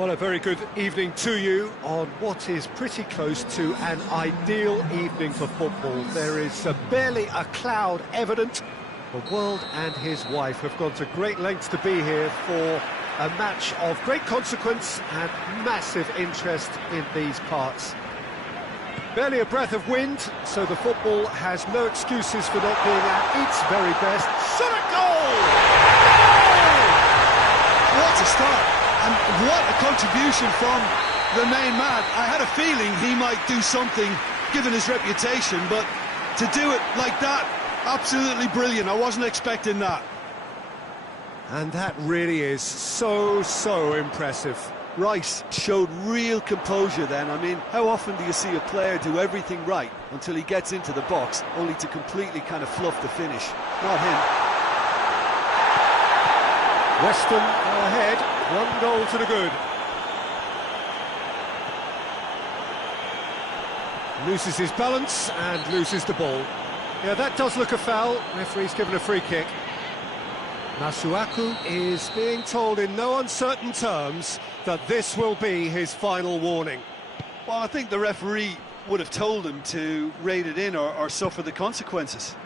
Well, a very good evening to you on what is pretty close to an ideal evening for football. There is barely a cloud evident. The world and his wife have gone to great lengths to be here for a match of great consequence and massive interest in these parts. Barely a breath of wind, so the football has no excuses for not being at its very best. Shot at goal! What a start! And what a contribution from the main man. I had a feeling he might do something, given his reputation, but to do it like that, absolutely brilliant. I wasn't expecting that. And that really is so impressive. Rice showed real composure then. I mean, how often do you see a player do everything right until he gets into the box, only to completely kind of fluff the finish? Not him. Weston ahead, 1 goal to the good. Loses his balance and loses the ball. Yeah, that does look a foul. Referee's given a free kick. Masuaku is being told in no uncertain terms that this will be his final warning. Well, I think the referee would have told him to rein it in or suffer the consequences.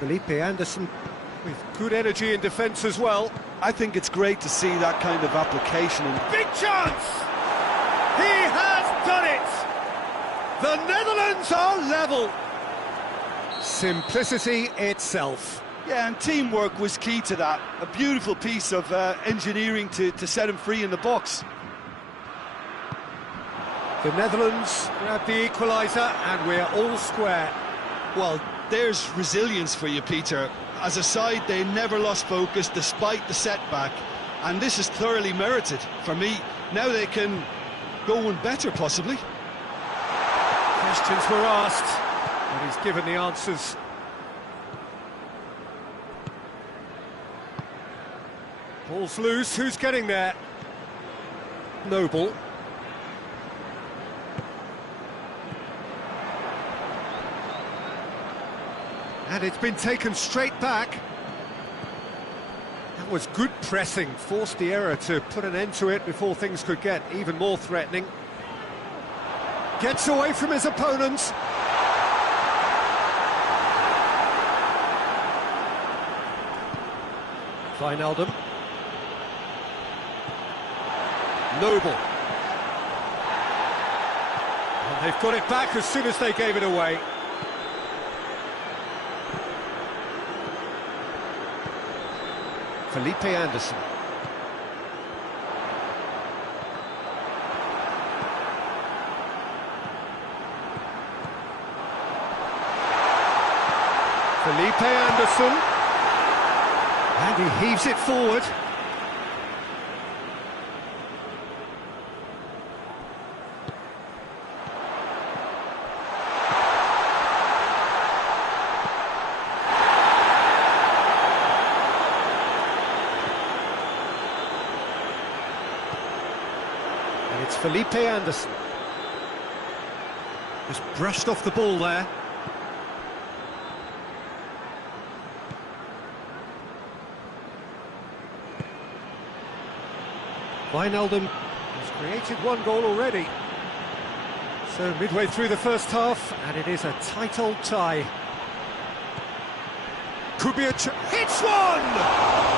Felipe Anderson with good energy in defence as well. I think it's great to see that kind of application. Big chance! He has done it! The Netherlands are level! Simplicity itself. Yeah, and teamwork was key to that. A beautiful piece of engineering to set him free in the box. The Netherlands grab the equaliser and we're all square. Well, there's resilience for you, Peter. As a side, they never lost focus despite the setback, and this is thoroughly merited for me. Now they can go one better, possibly. Questions were asked, and he's given the answers. Ball's loose, who's getting there? Noble. And it's been taken straight back. That was good pressing, forced the error to put an end to it before things could get even more threatening. Gets away from his opponents. Wijnaldum. Noble. And they've got it back as soon as they gave it away. Felipe Anderson. Felipe Anderson. And he heaves it forward. It's Felipe Anderson. Just brushed off the ball there. Wijnaldum has created 1 goal already. So midway through the first half, and it is a tight old tie. Could be a hits one!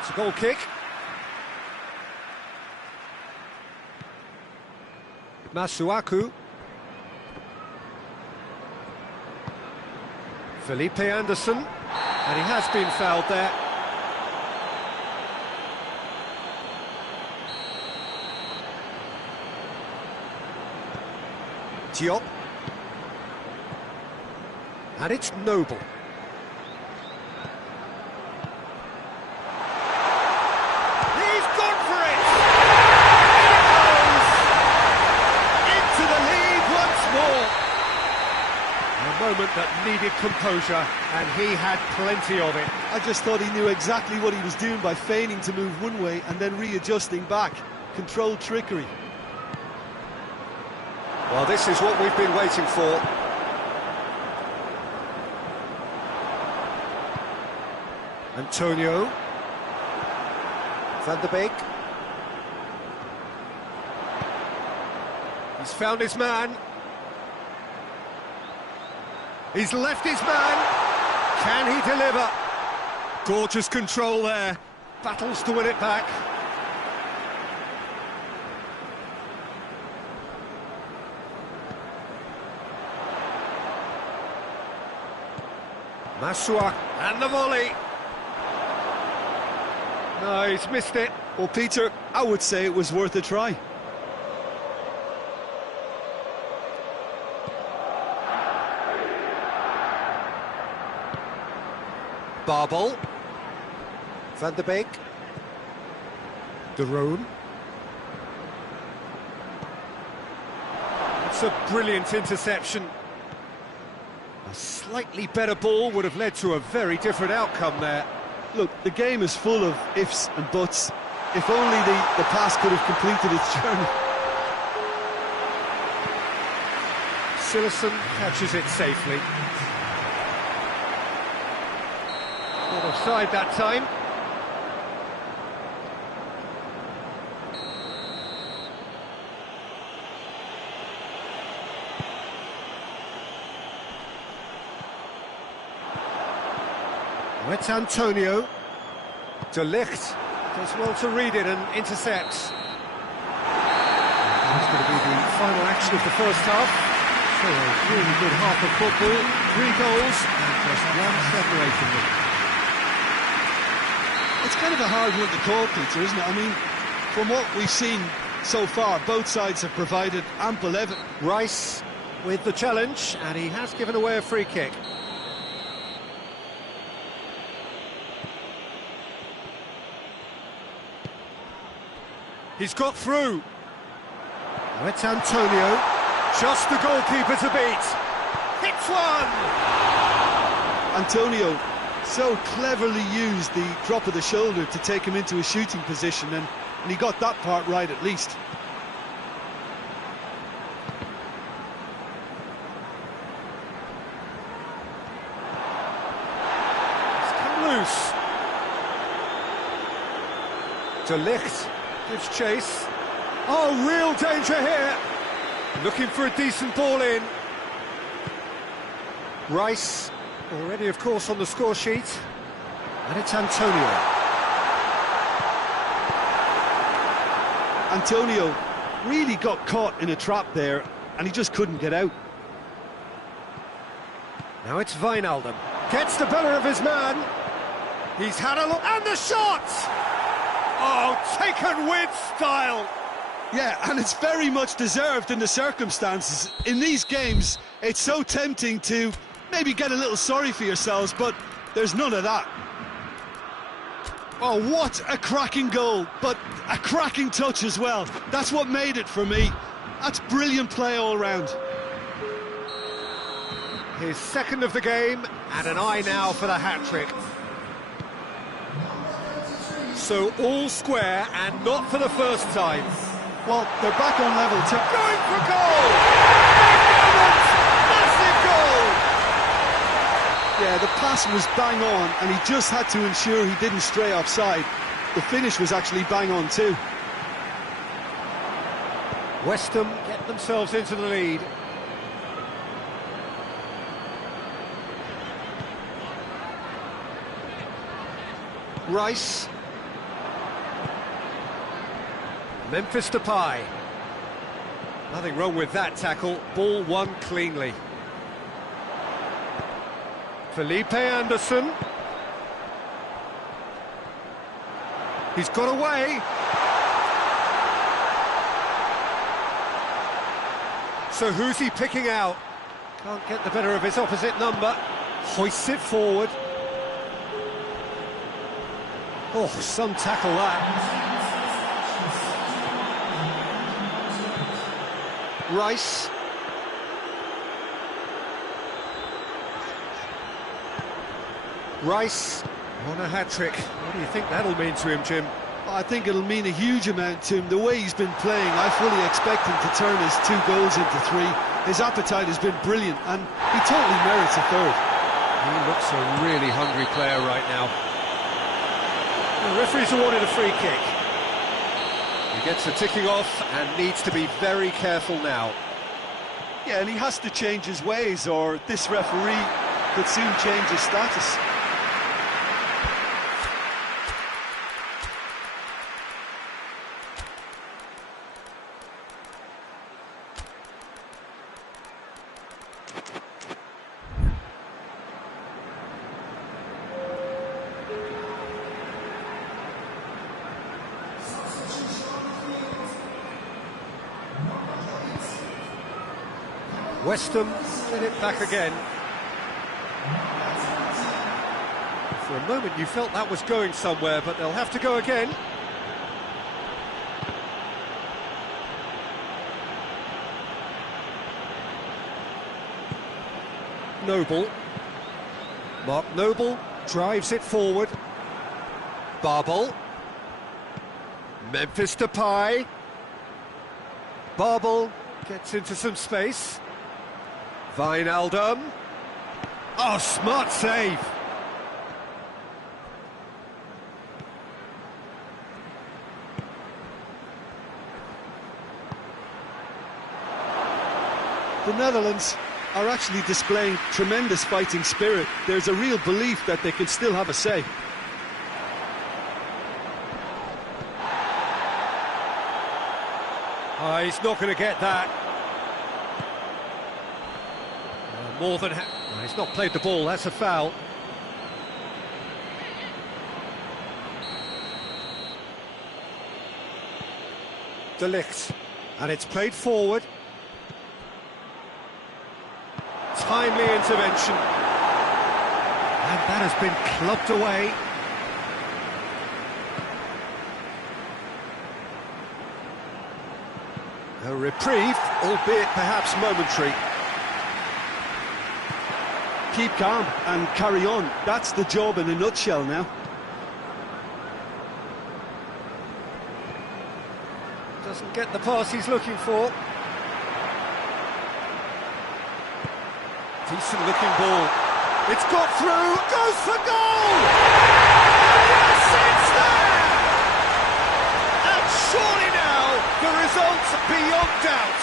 It's a goal kick. Masuaku. Felipe Anderson. And he has been fouled there. Diop. And it's Noble. moment that needed composure, and he had plenty of it. I just thought he knew exactly what he was doing by feigning to move one way and then readjusting back. Controlled trickery. Well, this is what we've been waiting for. Antonio. Van der Beek. He's found his man. He's left his man. Can he deliver? Gorgeous control there. Battles to win it back. Masua and the volley. No, he's missed it. Well, Peter, I would say it was worth a try. Barbel. Van der Beek. De Roon. It's a brilliant interception. A slightly better ball would have led to a very different outcome there. Look, the game is full of ifs and buts. If only the pass could have completed its journey. Silerson catches it safely. Not offside that time. It's Antonio. De Ligt does well to read it and intercepts. That's going to be the final action of the first half. So a really good half of football, 3 goals and just one separating them. It's kind of a hard one to call, Peter, isn't it? I mean, from what we've seen so far, both sides have provided ample evidence. Rice with the challenge, and he has given away a free kick. He's got through. It's Antonio. Just the goalkeeper to beat. Hits one! Antonio so cleverly used the drop of the shoulder to take him into a shooting position, and he got that part right at least. It's come loose. De Ligt gives chase. Oh, real danger here. Looking for a decent ball in. Rice, already of course on the score sheet. And it's Antonio. Antonio really got caught in a trap there, and he just couldn't get out. Now it's Wijnaldum. Gets the better of his man. He's had a look, and the shot! Oh, taken with style! Yeah, and it's very much deserved in the circumstances. In these games, it's so tempting to maybe get a little sorry for yourselves, but there's none of that. Oh, what a cracking goal, but a cracking touch as well. That's what made it for me. That's brilliant play all round. His second of the game, and an eye now for the hat-trick. So all square, and not for the first time. Well, they're back on level terms. Going for goal! Big moment! Massive goal! Yeah, the pass was bang on, and he just had to ensure he didn't stray offside. The finish was actually bang on too. West Ham get themselves into the lead. Rice. Memphis Depay. Nothing wrong with that tackle. Ball won cleanly. Felipe Anderson. He's got away. So who's he picking out? Can't get the better of his opposite number. Hoists it forward. Oh, some tackle that. Rice on a hat-trick. What do you think that'll mean to him, Jim? I think it'll mean a huge amount to him. The way he's been playing, I fully expect him to turn his 2 goals into 3. His appetite has been brilliant, and he totally merits a third. He looks a really hungry player right now. The referee's awarded a free kick. He gets the ticking off and needs to be very careful now. Yeah, and he has to change his ways, or this referee could soon change his status. West Ham get it back again. For a moment you felt that was going somewhere, but they'll have to go again. Noble. Mark Noble drives it forward. Barbel. Memphis Depay. Barbel gets into some space. Wijnaldum. Oh, smart save. The Netherlands are actually displaying tremendous fighting spirit. There's a real belief that they can still have a say. Oh, he's not going to get that. More than he's not played the ball, that's a foul. De Ligt, and it's played forward. Timely intervention. And that has been clubbed away. A reprieve, albeit perhaps momentary. Keep calm and carry on. That's the job in a nutshell now. Doesn't get the pass he's looking for. Decent looking ball. It's got through, goes for goal! Yes, it's there! And surely now, the result's beyond doubt.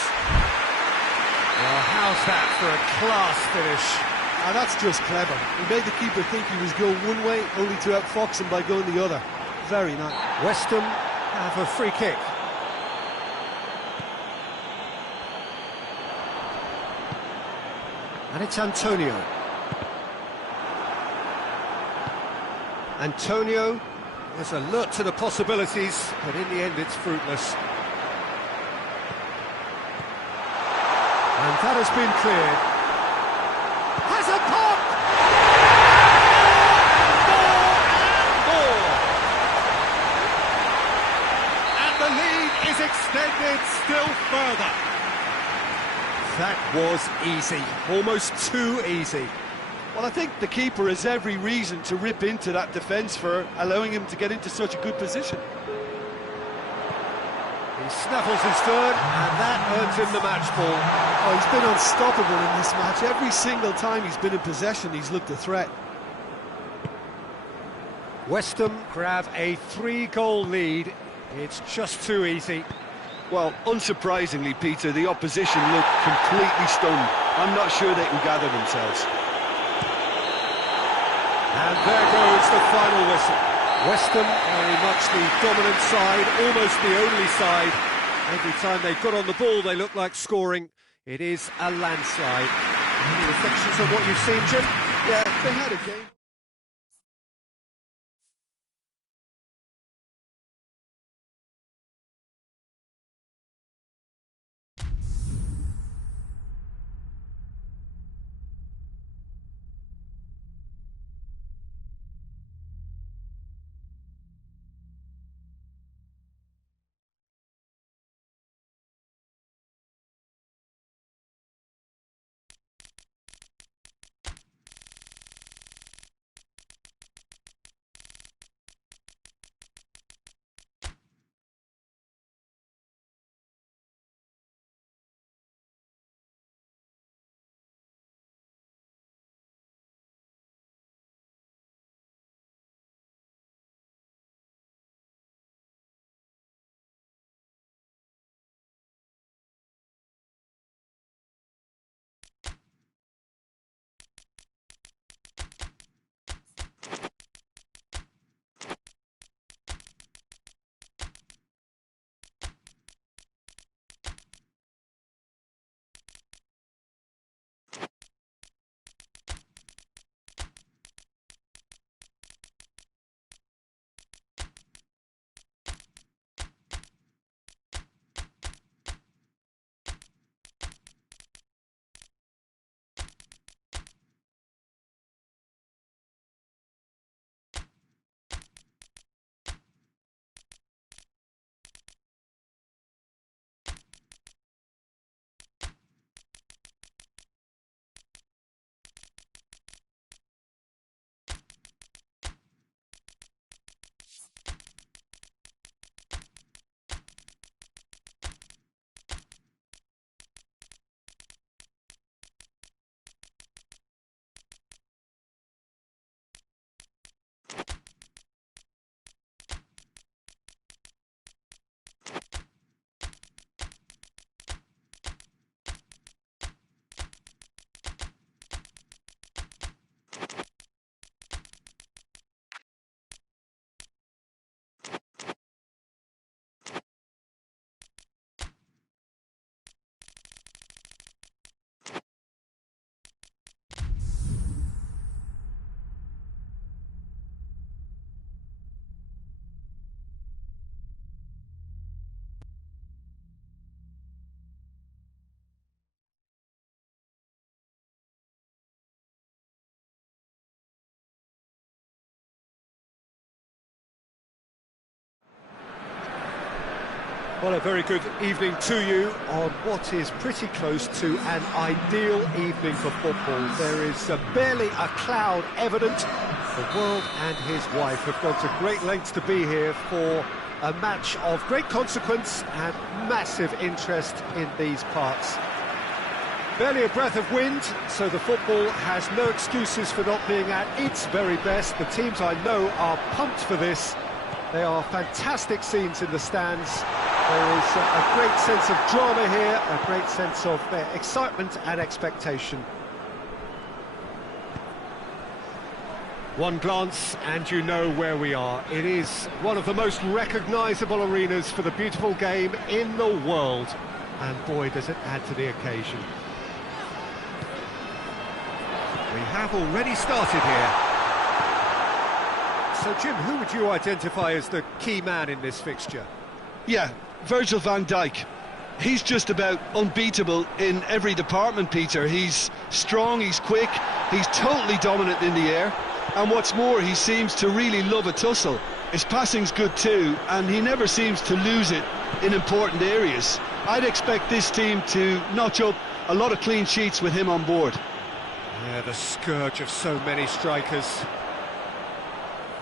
Well, how's that for a class finish? That's just clever. He made the keeper think he was going one way, only to outfox him by going the other. Very nice. West Ham have a free kick. And it's Antonio. Antonio was alert to the possibilities, but in the end it's fruitless. And that has been cleared. Has a pop! And the lead is extended still further. That was easy, almost too easy. Well, I think the keeper has every reason to rip into that defence for allowing him to get into such a good position. He snaffles his third, and that earns him the match ball. Oh, he's been unstoppable in this match. Every single time he's been in possession, he's looked a threat. West Ham grab a 3-goal lead. It's just too easy. Well, unsurprisingly, Peter, the opposition look completely stunned. I'm not sure they can gather themselves. And there goes the final whistle. West Ham very much the dominant side, almost the only side. Every time they got on the ball, they look like scoring. It is a landslide. Any reflections on what you've seen, Jim? Yeah, they had a game. Well, a very good evening to you on what is pretty close to an ideal evening for football. There is barely a cloud evident. The world and his wife have gone to great lengths to be here for a match of great consequence and massive interest in these parts. Barely a breath of wind, so the football has no excuses for not being at its very best. The teams I know are pumped for this. They are fantastic scenes in the stands. There is a great sense of drama here, a great sense of excitement and expectation. One glance and you know where we are. It is one of the most recognisable arenas for the beautiful game in the world. And boy, does it add to the occasion. We have already started here. So, Jim, who would you identify as the key man in this fixture? Yeah, Virgil van Dijk. He's just about unbeatable in every department, Peter. He's strong, he's quick, he's totally dominant in the air. And what's more, he seems to really love a tussle. His passing's good too, and he never seems to lose it in important areas. I'd expect this team to notch up a lot of clean sheets with him on board. Yeah, the scourge of so many strikers.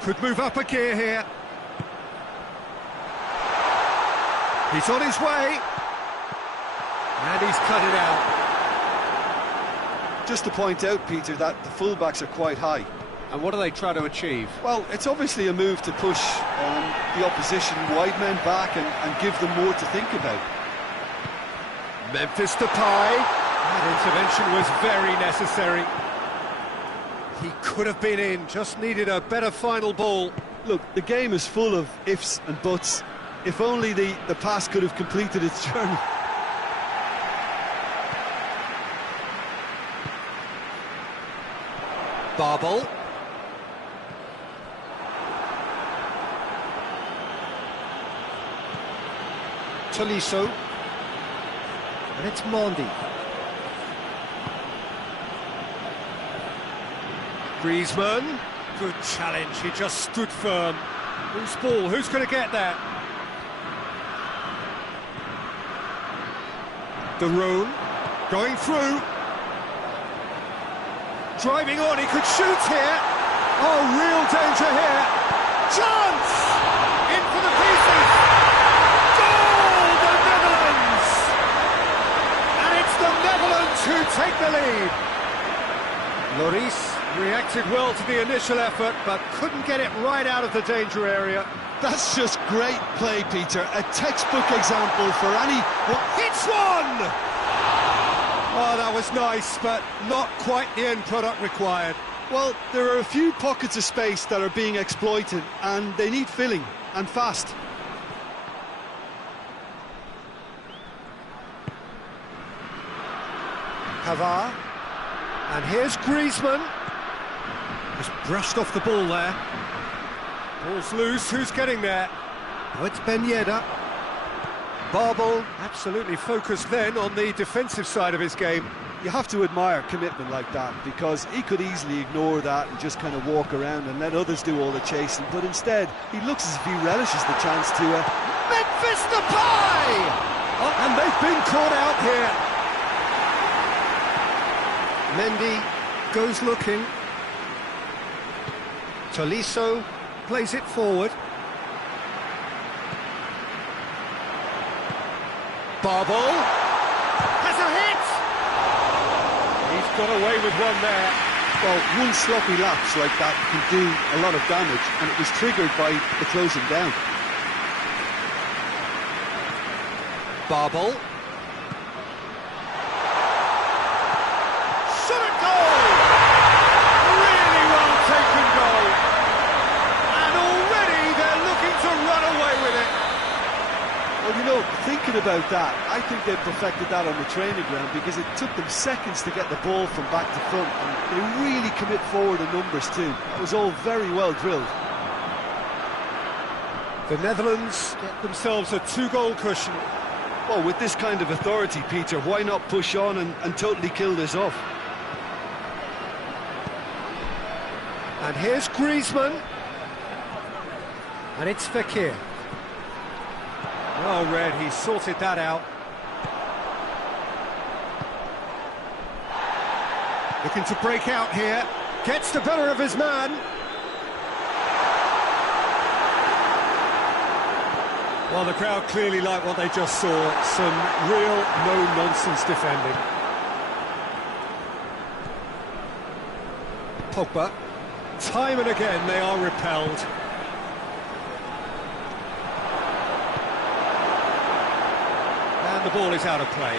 Could move up a gear here. He's on his way. And he's cut it out. Just to point out, Peter, that the fullbacks are quite high. And what do they try to achieve? Well, it's obviously a move to push the opposition wide men back and give them more to think about. Memphis Depay. That intervention was very necessary. He could have been in, just needed a better final ball. Look, the game is full of ifs and buts. If only the pass could have completed its journey. Barbel. Tolisso. And it's Mondi. Griezmann. Good challenge, he just stood firm. Who's ball? Who's going to get that? De Roon. Going through. Driving on, he could shoot here. Oh, real danger here. Chance! In for the pieces. Goal, the Netherlands! And it's the Netherlands who take the lead. Lloris reacted well to the initial effort, but couldn't get it right out of the danger area. That's just great play, Peter. A textbook example for any... Hits one! Oh, that was nice, but not quite the end product required. Well, there are a few pockets of space that are being exploited, and they need filling, and fast. Pavard. And here's Griezmann. Just brushed off the ball there. Ball's loose, who's getting there? Oh, it's Ben Yedder. Barbel absolutely focused then on the defensive side of his game. You have to admire commitment like that, because he could easily ignore that and just kind of walk around and let others do all the chasing, but instead he looks as if he relishes the chance to... Memphis Depay! Oh, and they've been caught out here. Mendy goes looking. Tolisso plays it forward. Barbel has a hit! He's got away with one there. Well, one sloppy lapse like that can do a lot of damage, and it was triggered by the closing down. Barbel. Shot at goal! Really well taken goal. And already they're looking to run away with it. Well, you know, thinking about that, I think they perfected that on the training ground, because it took them seconds to get the ball from back to front, and they really commit forward in numbers too. It was all very well drilled. The Netherlands get themselves a 2-goal cushion. Well, with this kind of authority, Peter, why not push on and totally kill this off? And here's Griezmann. And it's Fekir. Well read, he sorted that out. Looking to break out here. Gets the better of his man. Well, the crowd clearly like what they just saw. Some real no-nonsense defending. Pogba. Time and again they are repelled. And the ball is out of play.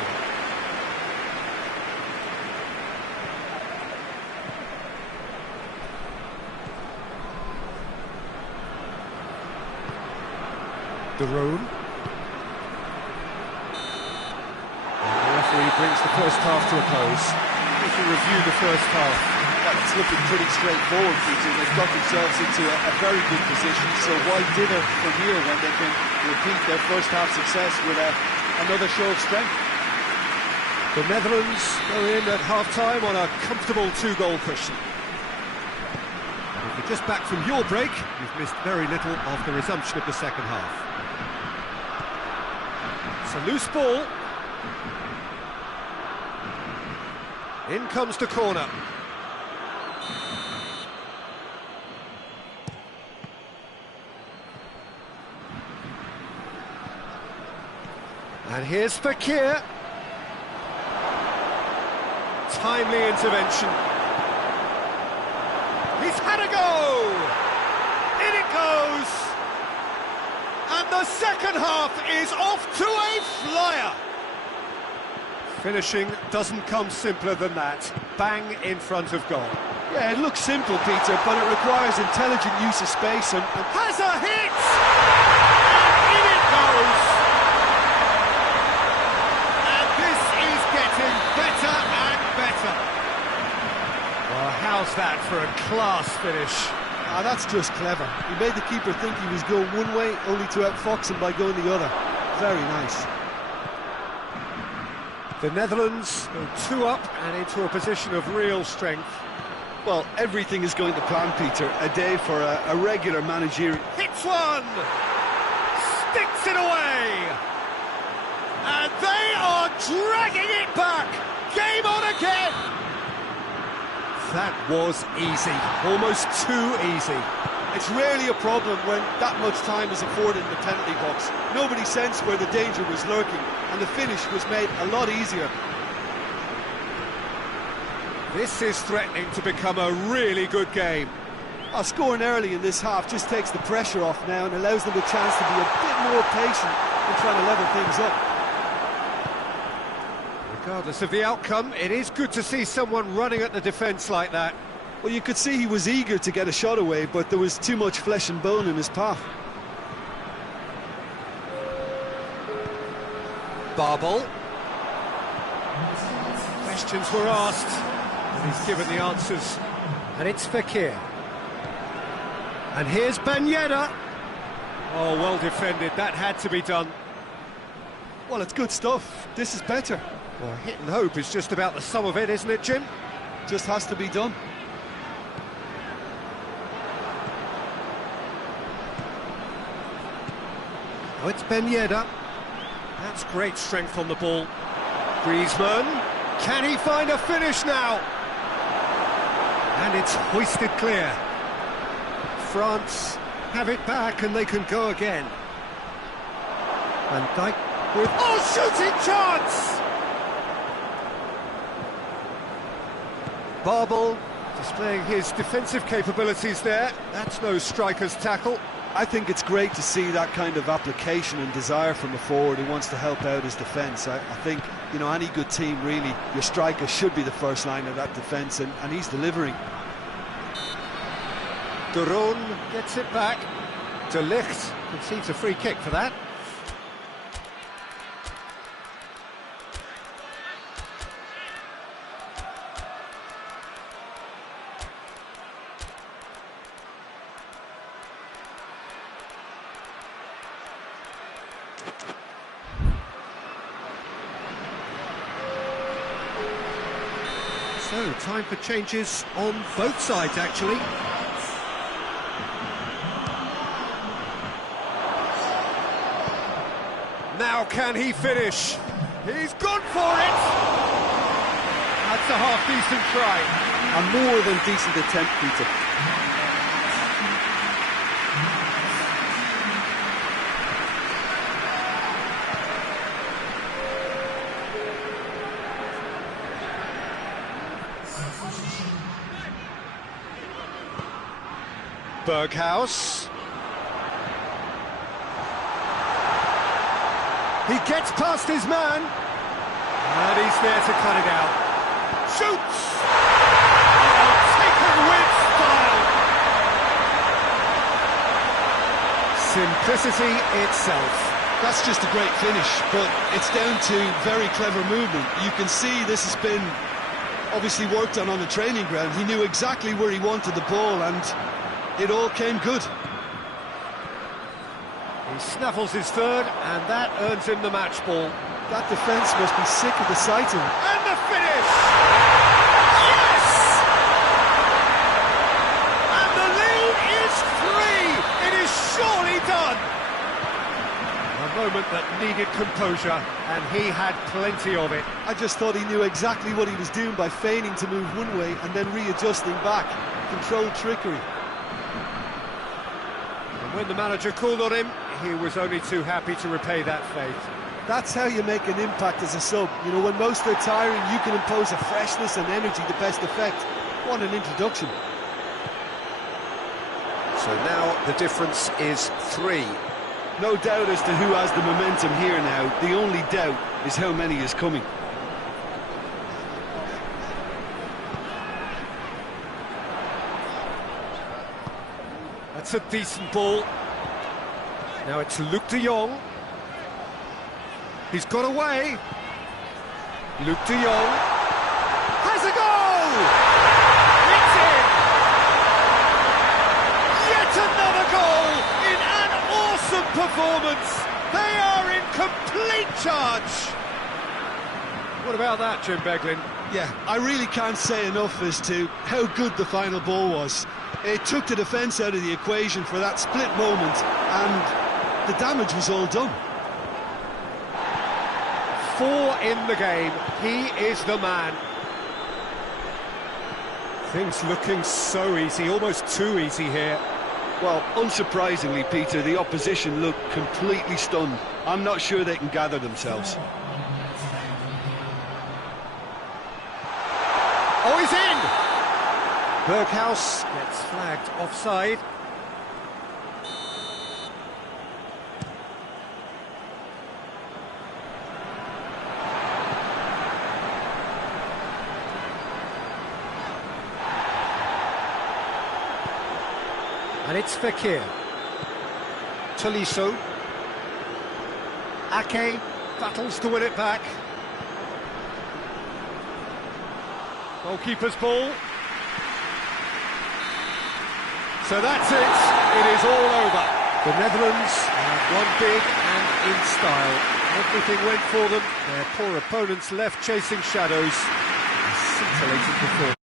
The room. And the referee brings the first half to a close. If we review the first half. Well, it's looking pretty straightforward, Peter. They've got themselves into a very good position, so why dither from here when they can repeat their first half success with another show of strength? The Netherlands go in at half-time on a comfortable 2-goal cushion. And if you're just back from your break, you've missed very little of the resumption of the second half. It's a loose ball. In comes the corner. And here's Fakir. Timely intervention. He's had a go! In it goes! And the second half is off to a flyer! Finishing doesn't come simpler than that. Bang in front of goal. Yeah, it looks simple, Peter, but it requires intelligent use of space and... Has a hit! And in it goes! Better and better. Well, how's that for a class finish? Ah, that's just clever. He made the keeper think he was going one way, only to outfox him by going the other. Very nice. The Netherlands go 2 up and into a position of real strength. Well, everything is going to plan, Peter. A day for a regular managerial... Hits one! Sticks it away! And they are dragging it back! Game on again! That was easy, almost too easy. It's rarely a problem when that much time is afforded in the penalty box. Nobody sensed where the danger was lurking, and the finish was made a lot easier. This is threatening to become a really good game. Scoring early in this half just takes the pressure off now and allows them a chance to be a bit more patient in trying to level things up. Regardless of the outcome, it is good to see someone running at the defence like that. Well, you could see he was eager to get a shot away, but there was too much flesh and bone in his path. Barbel. Questions were asked, and he's given the answers. And it's Fakir. And here's Ben Yedder. Oh, well defended, that had to be done. Well, it's good stuff. This is better. Well, hit and hope is just about the sum of it, isn't it, Jim? Just has to be done. Oh, it's Ben Yedder. That's great strength on the ball. Griezmann. Can he find a finish now? And it's hoisted clear. France have it back and they can go again. Van Dijk with... Oh, shooting chance! Barbel displaying his defensive capabilities there. That's no striker's tackle. I think it's great to see that kind of application and desire from a forward who wants to help out his defence. I think, you know, any good team, really, your striker should be the first line of that defence, and he's delivering. De Roon gets it back. De Ligt concedes a free kick for that. So, time for changes on both sides, actually. Now can he finish? He's gone for it! That's a half-decent try. A more than decent attempt, Peter. Berghaus. He gets past his man. And he's there to cut it out. Shoots! Oh, taken with style. Simplicity itself. That's just a great finish, but it's down to very clever movement. You can see this has been obviously worked on the training ground. He knew exactly where he wanted the ball, and it all came good. He snaffles his third, and that earns him the match ball. That defence must be sick of the sight of him. And the finish! Yes! And the lead is 3! It is surely done! A moment that needed composure, and he had plenty of it. I just thought he knew exactly what he was doing by feigning to move one way and then readjusting back. Controlled trickery. When the manager called on him, he was only too happy to repay that faith. That's how you make an impact as a sub. You know, when most are tiring, you can impose a freshness and energy to best effect. What an introduction. So now the difference is 3. No doubt as to who has the momentum here now. The only doubt is how many is coming. That's a decent ball. Now it's Luc de Jong. He's got away. Luc de Jong has a goal! It's in! Yet another goal in an awesome performance. They are in complete charge. What about that, Jim Beglin? Yeah, I really can't say enough as to how good the final ball was. It took the defence out of the equation for that split moment, and the damage was all done. 4 in the game. He is the man. Things looking so easy, almost too easy here. Well, unsurprisingly, Peter, the opposition look completely stunned. I'm not sure they can gather themselves. Oh, he's in! Berghaus gets flagged offside. And it's Fekir. Tolisso. Ake battles to win it back. Goalkeeper's ball. So that's it. It is all over. The Netherlands have won big and in style. Everything went for them. Their poor opponents left chasing shadows. A scintillating performance.